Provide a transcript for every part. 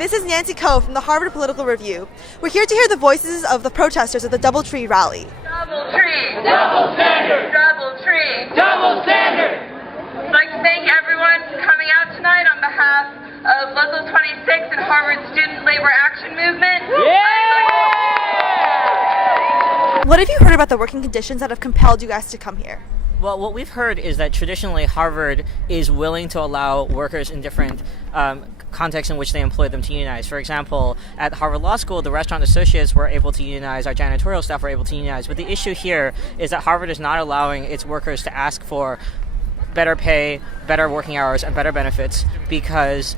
this is Nancy Choe from the Harvard Political Review. We're here to hear the voices of the protesters at the DoubleTree rally. DoubleTree! Double standard! DoubleTree! Double standard! I'd like to thank everyone for coming out tonight on behalf of Local 26 and Harvard Student Labor Action Movement. Yeah! What have you heard about the working conditions that have compelled you guys to come here? Well, what we've heard is that traditionally Harvard is willing to allow workers in different contexts in which they employ them to unionize. For example, at Harvard Law School, the restaurant associates were able to unionize, our janitorial staff were able to unionize. But the issue here is that Harvard is not allowing its workers to ask for better pay, better working hours, and better benefits because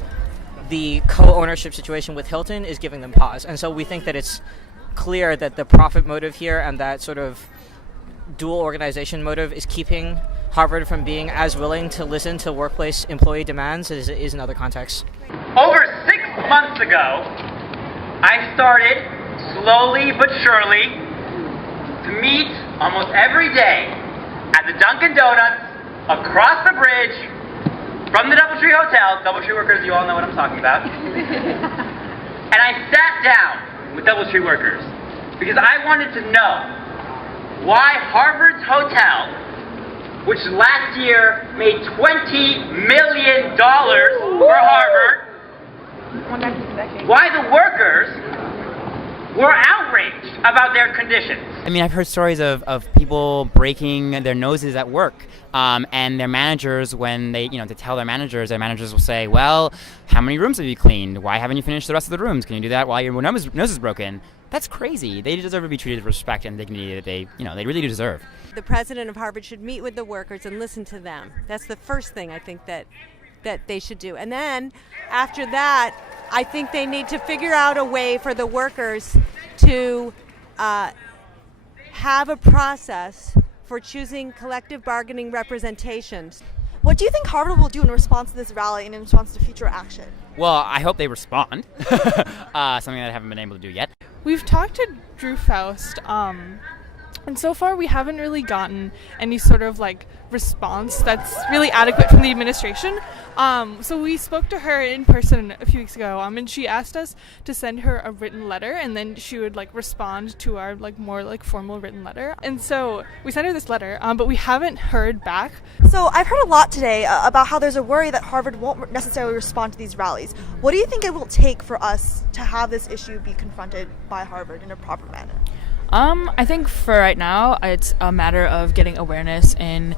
the co-ownership situation with Hilton is giving them pause. And so we think that it's clear that the profit motive here and that sort of dual organization motive is keeping Harvard from being as willing to listen to workplace employee demands as it is in other contexts. Over 6 months ago, I started, slowly but surely, to meet almost every day at the Dunkin' Donuts across the bridge from the DoubleTree Hotel. DoubleTree workers, you all know what I'm talking about. And I sat down with DoubleTree workers because I wanted to know why Harvard's hotel, which last year made $20 million for Harvard, why the workers were outraged about their conditions. I mean, I've heard stories of people breaking their noses at work, and their managers, when they, to tell their managers will say, well, how many rooms have you cleaned? Why haven't you finished the rest of the rooms? Can you do that while your nose is broken? That's crazy. They deserve to be treated with respect and dignity that they really do deserve. The president of Harvard should meet with the workers and listen to them. That's the first thing I think that they should do. And then after that, I think they need to figure out a way for the workers to have a process for choosing collective bargaining representations. What do you think Harvard will do in response to this rally and in response to future action? Well, I hope they respond. Something that I haven't been able to do yet. We've talked to Drew Faust, and so far we haven't really gotten any sort of response that's really adequate from the administration. So we spoke to her in person a few weeks ago, and she asked us to send her a written letter, and then she would respond to our more formal written letter. And so we sent her this letter, but we haven't heard back. So I've heard a lot today about how there's a worry that Harvard won't necessarily respond to these rallies. What do you think it will take for us to have this issue be confronted by Harvard in a proper manner? I think for right now, it's a matter of getting awareness and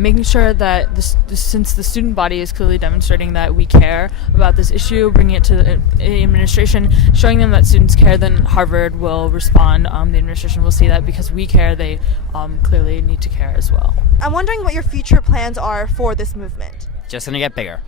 making sure that since the student body is clearly demonstrating that we care about this issue, bringing it to the administration, showing them that students care, then Harvard will respond. The administration will see that because we care, they clearly need to care as well. I'm wondering what your future plans are for this movement. Just going to get bigger.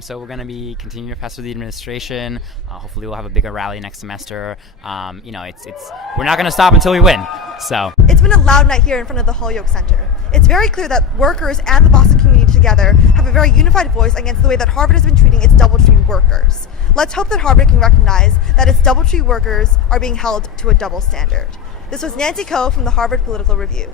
So we're going to be continuing to pass through the administration. Hopefully we'll have a bigger rally next semester. We're not going to stop until we win. So it's been a loud night here in front of the Holyoke Center. It's very clear that workers and the Boston community together have a very unified voice against the way that Harvard has been treating its DoubleTree workers. Let's hope that Harvard can recognize that its DoubleTree workers are being held to a double standard. This was Nancy Choe from the Harvard Political Review.